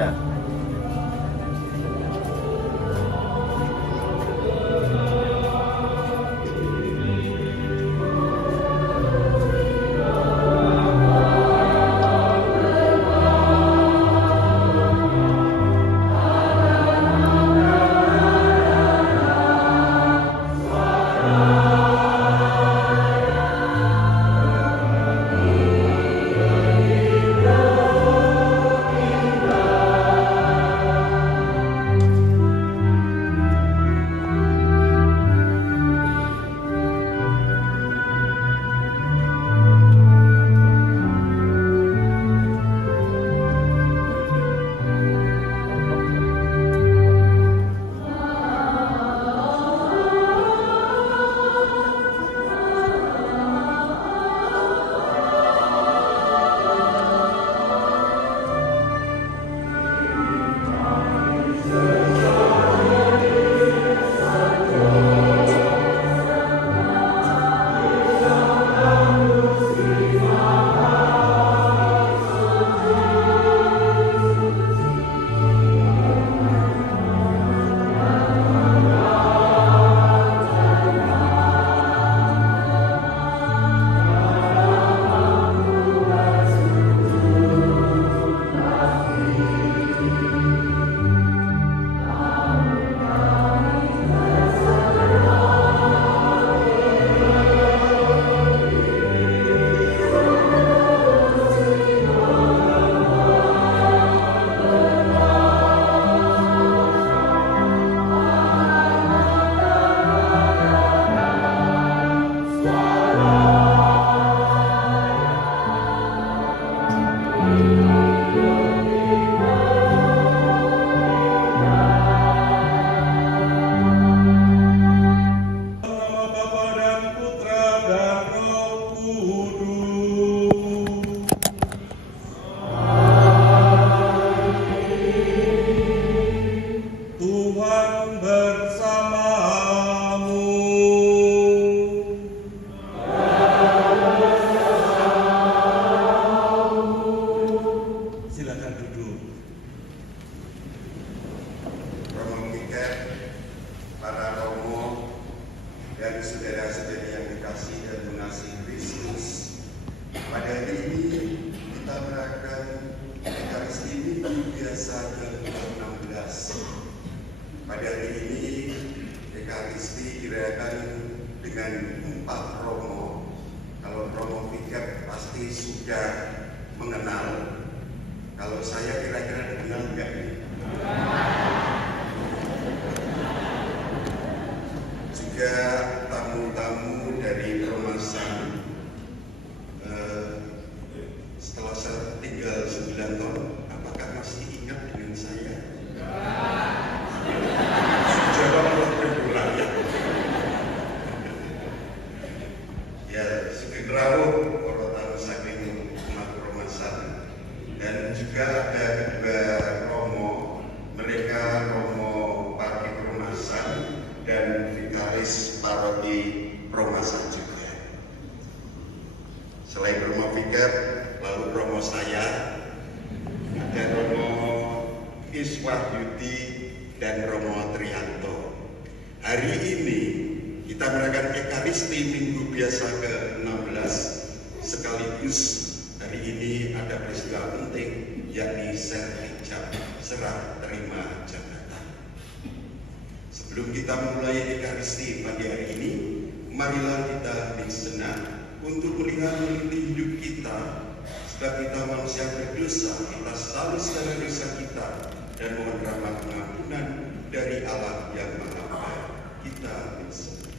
Ya. Sebelum kita mulai Ekaristi pagi hari ini, marilah kita bersenang untuk melihat meniti hidup kita. Sebab kita manusia berdosa, kita selalu segala dosa kita dan mohon rahmat pengampunan dari Allah yang Maha Baik. Kita bersenang.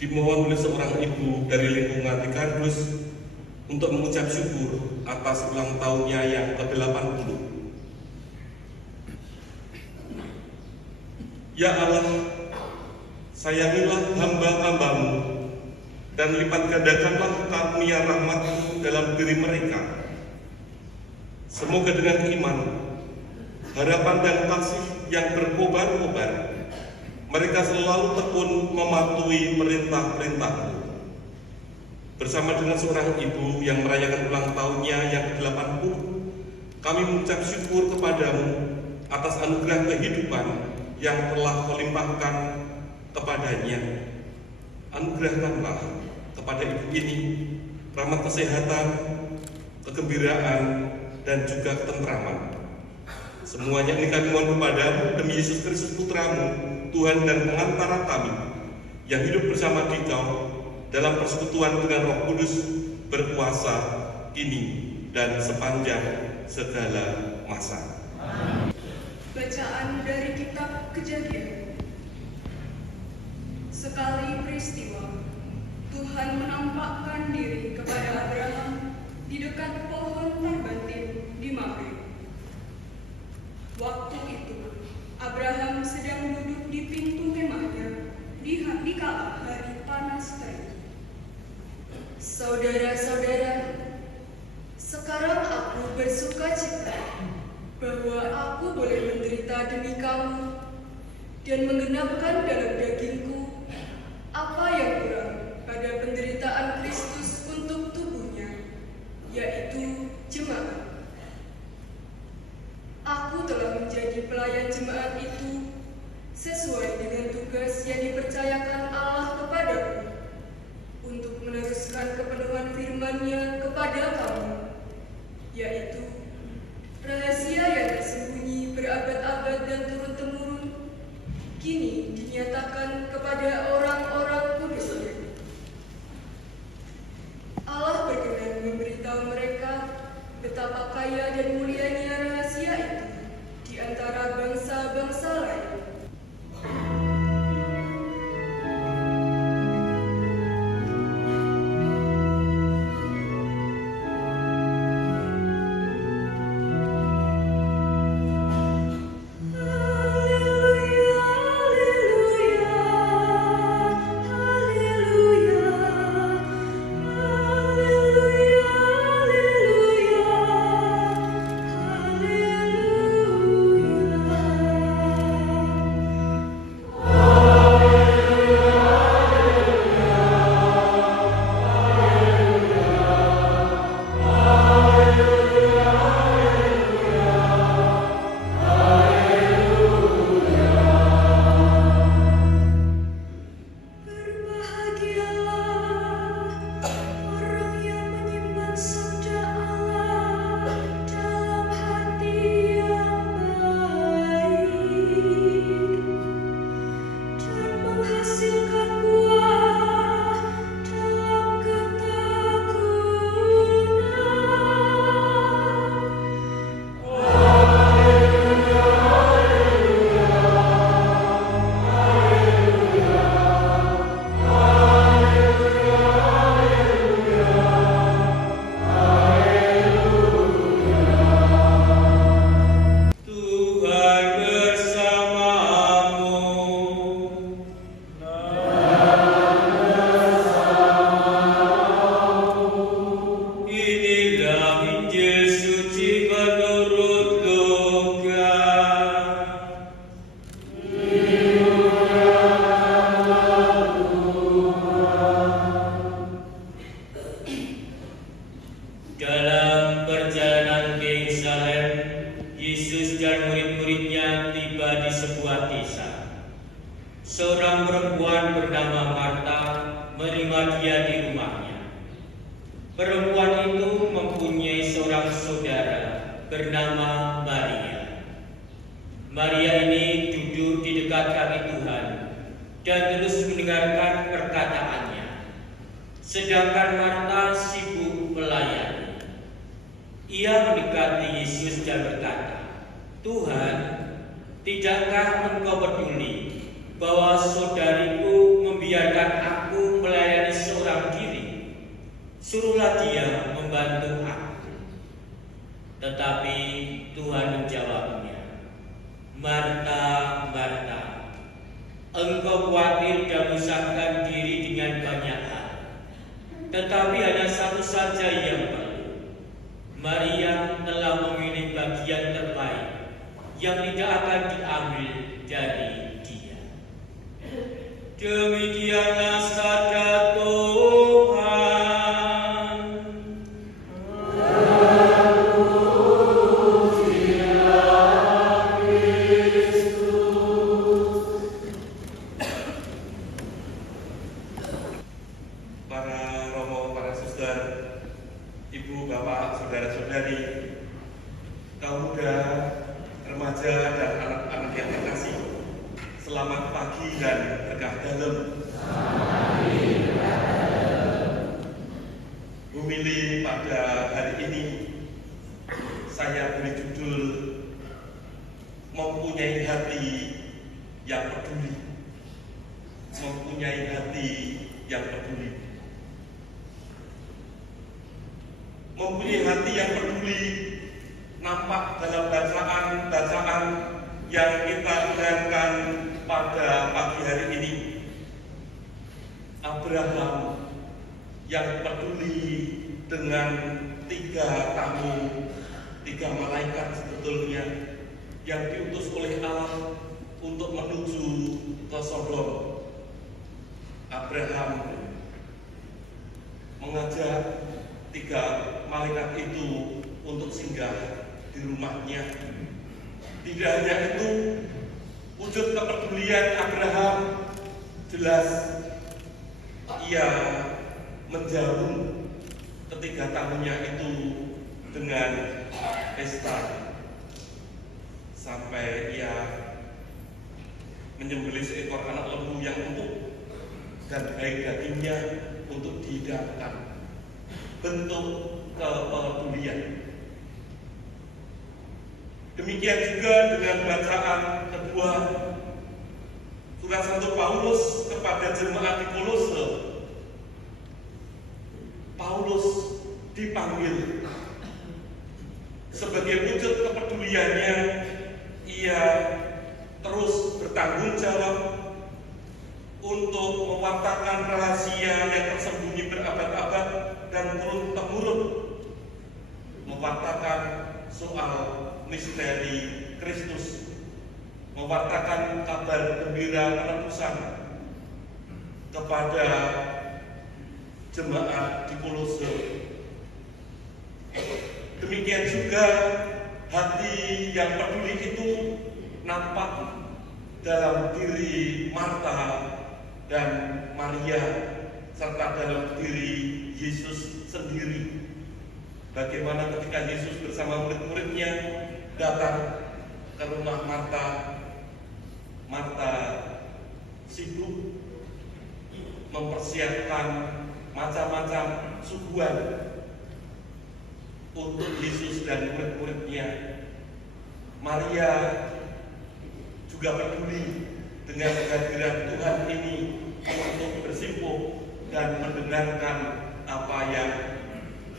dimohon oleh seorang ibu dari lingkungan Tikardus untuk mengucap syukur atas ulang tahunnya yang ke-80. Ya Allah, sayangilah hamba-hambamu dan lipat gandakanlah karunia rahmat-Mu dalam diri mereka. Semoga dengan iman, harapan dan kasih yang berkobar-kobar, mereka selalu tekun mematuhi perintah-perintah-Mu. Bersama dengan seorang ibu yang merayakan ulang tahunnya yang ke-80, kami mengucap syukur kepadamu atas anugerah kehidupan yang telah Kau limpahkan kepadanya. Anugerahkanlah kepada ibu ini rahmat kesehatan, kegembiraan, dan juga ketentraman. Semuanya ini kami mohon kepadamu demi Yesus Kristus Putra-Mu, Tuhan dan pengantara kami, yang hidup bersama Dikau dalam persekutuan dengan Roh Kudus, berkuasa kini dan sepanjang segala masa. Bacaan dari kitab Kejadian. Sekali peristiwa, Tuhan menampakkan diri kepada Abraham di dekat pohon tarbantin di Mamre. Waktu itu, Abraham sedang duduk di pintu kemahnya di kala hari panas terik. Saudara-saudara, sekarang aku bersuka cita bahwa aku boleh menderita demi kamu dan menggenapkan dalam dagingku apa yang kurang pada penderitaan Kristus untuk tubuhnya, yaitu jemaat. Aku telah menjadi pelayan jemaat itu sesuai dengan tugas yang dipercayakan Allah kepadaku untuk meneruskan kepenuhan firman-Nya kepada kamu, yaitu rahasia yang tersembunyi berabad-abad dan turun-temurun kini dinyatakan kepada orang-orang kudusnya. Allah berkenan memberitahu mereka betapa kaya dan mulianya rahasia itu di antara bangsa-bangsa lain. Seorang perempuan bernama Marta menerima dia di rumahnya. Perempuan itu mempunyai seorang saudara bernama Maria. Maria ini duduk di dekat kaki Tuhan dan terus mendengarkan perkataannya, sedangkan Marta sibuk melayani. Ia mendekati Yesus dan berkata, "Tuhan, tidakkah Engkau peduli bahwa saudariku membiarkan aku Suruhlah dia membantu aku. Tetapi Tuhan menjawabnya, Marta, Marta, engkau khawatir dan menyusahkan diri dengan banyak hal. Tetapi hanya satu saja yang perlu. Maria telah memilih bagian terbaik yang tidak akan diambil dari dia. Demikianlah sabda Tuhan. Para romo, para suster, ibu, bapak, saudara-saudari, kaum muda, remaja, dan anak-anak yang terkasih, selamat pagi dan berkah dalam. Homili pada hari ini saya beri judul Mempunyai Hati yang Peduli. Mempunyai hati yang peduli. Mempunyai hati yang peduli nampak dalam bacaan yang kita dengarkan pada pagi hari ini. Abraham yang peduli dengan 3 tamu, 3 malaikat sebetulnya yang diutus oleh Allah untuk menuju ke Sodom. Abraham mengajak 3 malaikat itu untuk singgah di rumahnya. Tidak hanya itu, wujud kepedulian Abraham jelas ia menjamu ketiga tamunya itu dengan pesta sampai ia menyembelih seekor anak lembu yang empuk dan baik dagingnya untuk dihidangkan. Bentuk kepedulian. Demikian juga dengan bacaan kedua surat Santo Paulus kepada jemaat di Kolose. Paulus dipanggil sebagai wujud kepeduliannya, ia terus bertanggung jawab untuk mewartakan rahasia yang tersembunyi berabad-abad dan turun-temurun, mewartakan soal misteri Kristus, mewartakan kabar gembira penebusan kepada jemaat di Kolose. Demikian juga hati yang peduli itu nampak dalam diri Marta dan Maria serta dalam diri Yesus sendiri. Bagaimana ketika Yesus bersama murid-muridnya datang ke rumah Marta, Marta sibuk mempersiapkan macam-macam suguhan untuk Yesus dan murid-muridnya. Maria juga peduli dengan kehadiran Tuhan ini untuk bersimpuh dan mendengarkan apa yang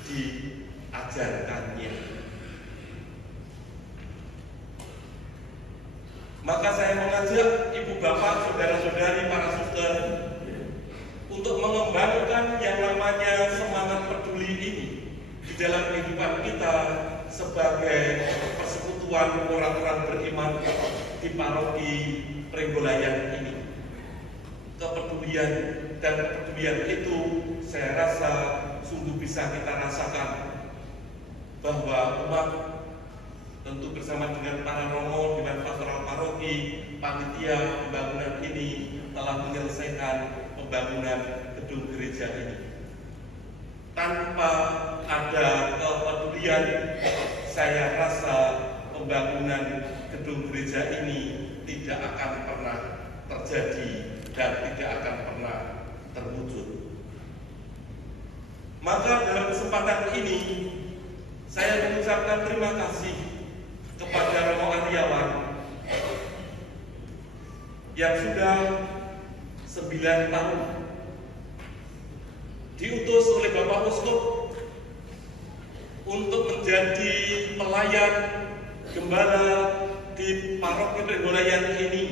diajarkannya. Maka saya mengajak ibu bapak, saudara-saudari, para suster untuk mengembangkan yang namanya semangat peduli ini di dalam kehidupan kita sebagai persekutuan orang-orang beriman di paroki Prenggolayan ini. Kepedulian dan kepedulian itu saya rasa sungguh bisa kita rasakan bahwa umat tentu bersama dengan para romo, dengan pastoral paroki, panitia pembangunan ini telah menyelesaikan pembangunan gedung gereja ini. Tanpa ada kepedulian, saya rasa pembangunan gedung gereja ini tidak akan pernah terjadi dan tidak akan pernah terwujud. Maka dalam kesempatan ini saya mengucapkan terima kasih kepada Romo Aryawan yang sudah 9 tahun diutus oleh Bapak Bapak Uskup untuk menjadi pelayan gembala di paroki Trenggorayan ini,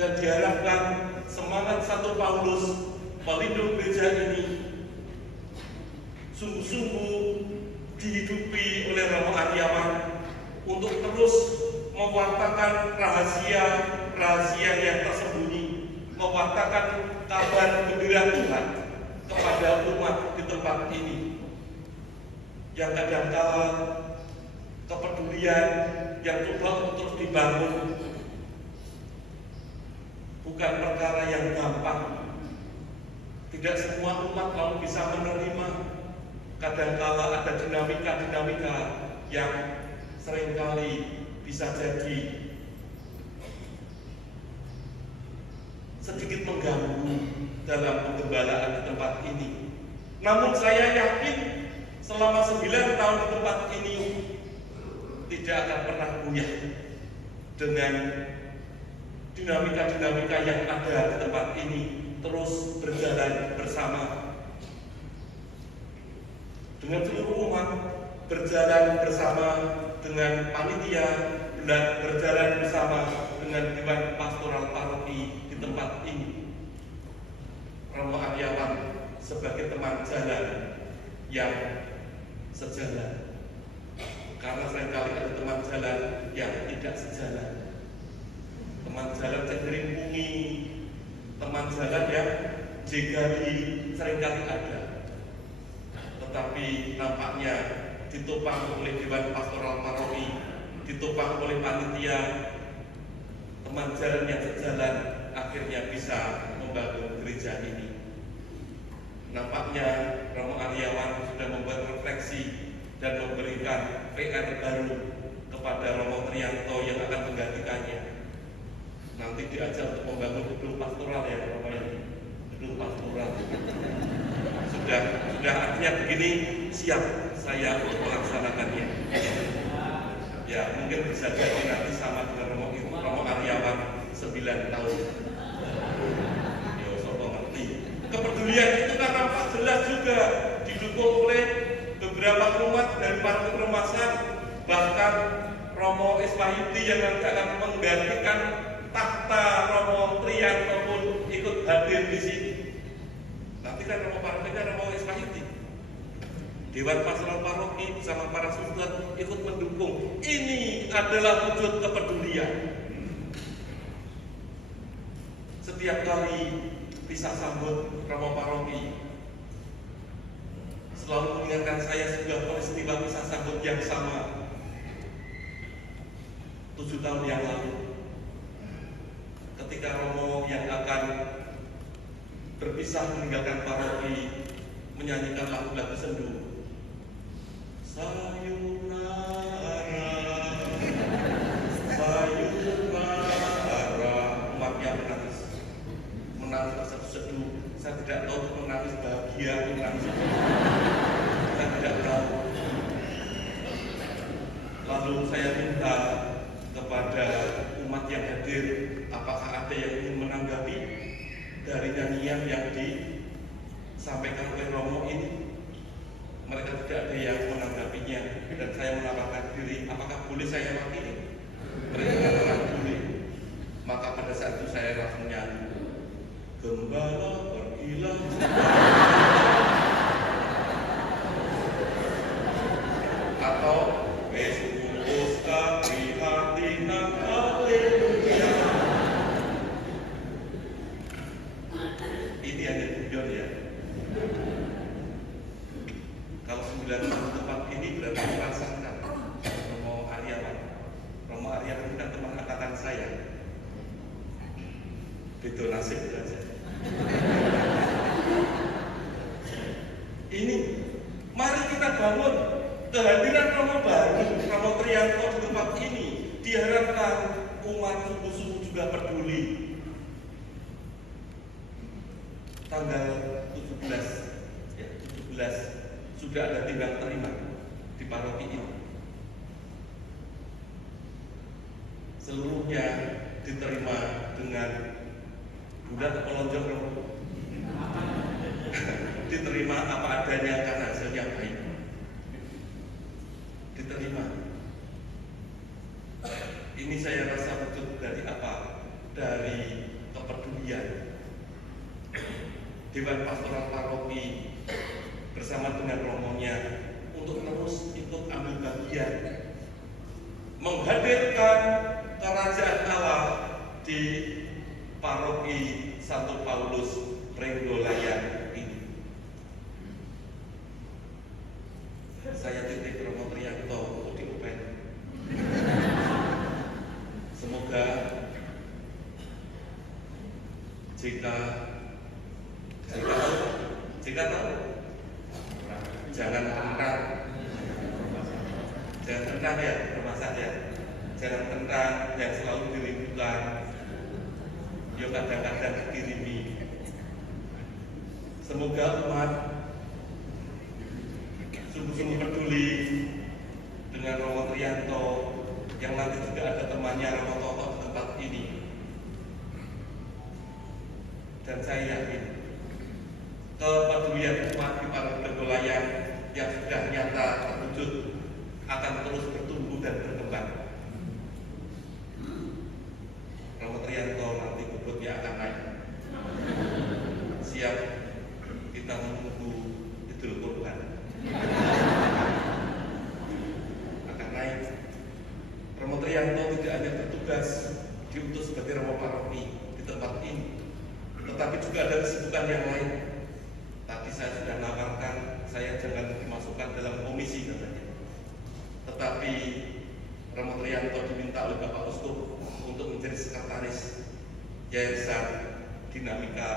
dan diharapkan semangat Santo Paulus pelindung gereja ini sungguh-sungguh dihidupi oleh Romo Aryawan untuk terus mewartakan rahasia-rahasia yang tersembunyi, mewartakan kabar gembira Tuhan kepada umat di tempat ini, yang kadangkala kepedulian yang coba untuk terus dibangun bukan perkara yang gampang. Tidak semua umat lalu bisa menerima. Kadangkala ada dinamika-dinamika yang seringkali bisa jadi sedikit mengganggu dalam penggembalaan di tempat ini. Namun saya yakin selama 9 tahun di tempat ini tidak akan pernah goyah dengan dinamika-dinamika yang ada di tempat ini, terus berjalan bersama dengan seluruh umat, berjalan bersama dengan panitia, berjalan bersama dengan Dewan Pastoral Paroki di tempat ini. Romo Aryawan sebagai teman jalan yang sejalan, karena seringkali ada teman jalan yang tidak sejalan. Teman jalan cenderung bungi, teman jalan yang jegali seringkali ada, tetapi nampaknya ditopang oleh Dewan Pastoral Paroki, ditopang oleh panitia, teman jalan yang sejalan akhirnya bisa membangun gereja ini. Nampaknya Romo Aryawan sudah membuat refleksi dan memberikan PR baru kepada Romo Trianto yang akan menggantikannya. Nanti diajak untuk membangun gedung pastoral ya, Romo, gedung pastoral. Sudah artinya begini, siap saya untuk melaksanakannya. Ya, mungkin bisa jadi nanti sama dengan Romo Aryawan 9 tahun. Ya, sopo ngerti. Kepedulian itu kan nampak jelas juga didukung oleh beberapa umat dari Paroki Peremasan, bahkan Romo Iswahyudi yang nanti akan menggantikan takhta Romo Trianto pun ikut hadir di sini. Nanti kan Romo Parokinya Romo Iswahyudi. Dewan Pastoral Paroki bersama para suster ikut mendukung. Ini adalah wujud kepedulian. Setiap kali bisa sambut Romo Paroki selalu mengingatkan saya sebuah peristiwa bisa sambut yang sama 7 tahun yang lalu, ketika Romo yang akan berpisah meninggalkan paroki menyanyikan lagu-lagu sendu. Sayonara, sayonara, umatnya menangis terseduh. Saya tidak tahu untuk menangis bahagia, menangis saya tidak tahu. Lalu saya minta kepada umat yang hadir, apakah ada yang ingin menanggapi dari nyanyian yang disampaikan oleh Romo ini? Mereka tidak ada yang menanggapinya, dan saya menawarkan diri, apakah boleh saya wakili? Mereka katakan boleh. Maka pada saat itu saya langsung nyanyi, gembala pergilah. Atau wes bungkus kaki hati nang haleluya. Ini hanya tujuan ya. Kalau 9 tahun tempat ini berarti merasakan Romo Aryawan. Romo Aryawan bukan teman angkatan saya. Itu nasib saja. Ini, mari kita bangun kehadiran Romo baru, Romo Trianto di tempat ini. Diharapkan umat sungguh-sungguh juga peduli. Tanggal 17 sudah ada tinggal terima di paroki ini. Seluruhnya diterima dengan budak pelonjong romo. diterima apa adanya karena hasilnya baik. Diterima. Ini saya rasa wujud dari apa? Dari kepedulian Dewan Pastoral Paroki bersama dengan romonya untuk terus ikut ambil bagian menghadirkan kerajaan Allah di Paroki Santo Paulus Prenggolayan ini. Saya titip Romo Triyanto untuk diopen. Semoga jika tahu, jangan tentang ya bermasak ya, jangan tentang yang selalu dirindukan, ya kadang-kadang dikirimi. Semoga umat sungguh-sungguh peduli dengan Romo Triyanto yang nanti juga ada temannya Romo Toto di tempat ini. Dan saya yakin kepedulian umat di Paroki Prenggolayan yang sudah nyata terwujud akan terus bertumbuh dan berkembang. Romo Triyanto nanti bobotnya akan naik. Siap kita menunggu Idul Kurban. Akan naik. Romo Triyanto tidak hanya bertugas diutus sebagai Romo Paroki di tempat ini, tetapi juga ada kesibukan yang lain. Tadi saya sudah nawarkan saya jangan dimasukkan dalam komisi katanya. Tetapi Romo Triyanto diminta oleh Bapak Uskup untuk menjadi sekretaris Yayasan Dinamika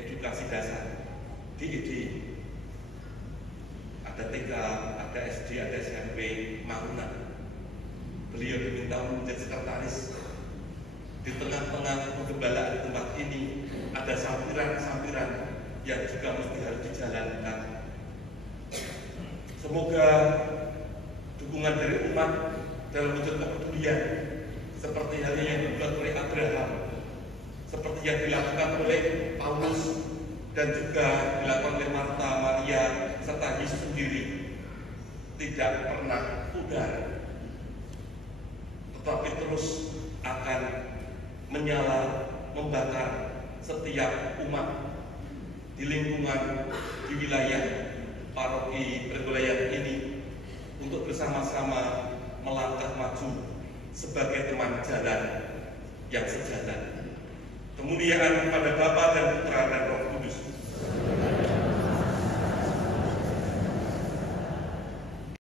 Edukasi Dasar DED. Ada TK, ada SD, ada SMP, Mangunan. Beliau diminta menjadi sekretaris. Di tengah-tengah penggembalaan di tempat ini ada sampiran-sampiran yang juga mesti harus dijalankan. Semoga dukungan dari umat dalam wujud kepedulian seperti halnya yang dibuat oleh Abraham, seperti yang dilakukan oleh Paulus dan juga dilakukan oleh Marta, Maria serta Yesus sendiri, tidak pernah pudar, tetapi terus akan menyala, membakar setiap umat di lingkungan, di wilayah Paroki Prenggolayan ini untuk bersama-sama melangkah maju sebagai teman jalan yang sejalan. Kemuliaan kepada Bapa